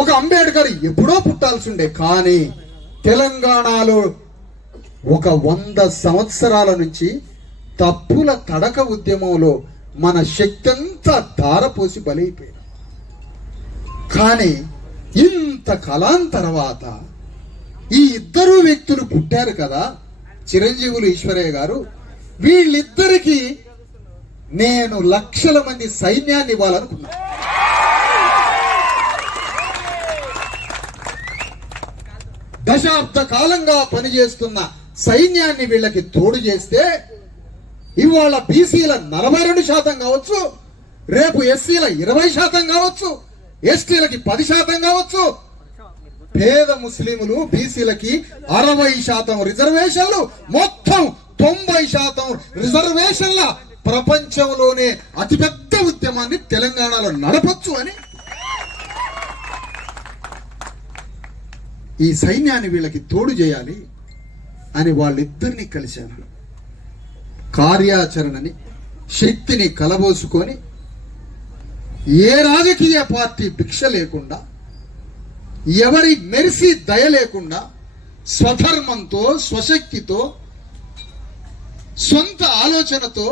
ఒక అంబేద్కర్ ఎప్పుడో పుట్టాల్సిండే. కానీ తెలంగాణలో ఒక 100 సంవత్సరాల నుంచి తప్పుల తడక ఉద్యమంలో మన శక్తి అంతా ధారపోసి బలైపోయింది. కానీ ఇంత కాలం తర్వాత ఈ ఇద్దరు వ్యక్తులు పుట్టారు కదా, చిరంజీవులు ఈశ్వరయ్య గారు. వీళ్ళిద్దరికి నేను లక్షల మంది సైన్యాన్ని ఇవ్వాలనుకున్నా. దశాబ్ద కాలంగా పనిచేస్తున్న సైన్యాన్ని వీళ్ళకి తోడు చేస్తే ఇవాళ బీసీల 42% కావచ్చు, రేపు ఎస్సీల 20% కావచ్చు, ఎస్టీలకి 10% కావచ్చు, పేద ముస్లింలు బీసీలకి 60% రిజర్వేషన్లు, మొత్తం 90% రిజర్వేషన్ల ప్రపంచంలోనే అతిపెద్ద ఉద్యమాన్ని తెలంగాణలో నడపొచ్చు అని ఈ సైన్యాన్ని వీళ్ళకి తోడు చేయాలి అని వాళ్ళిద్దరిని కలిశాను. కార్యాచరణని శక్తిని కలబోసుకొని ఏ రాజకీయ పార్టీ భిక్ష లేకుండా, ఎవరి మెరిసి దయ లేకుండా, స్వధర్మంతో, స్వశక్తితో, సొంత ఆలోచనతో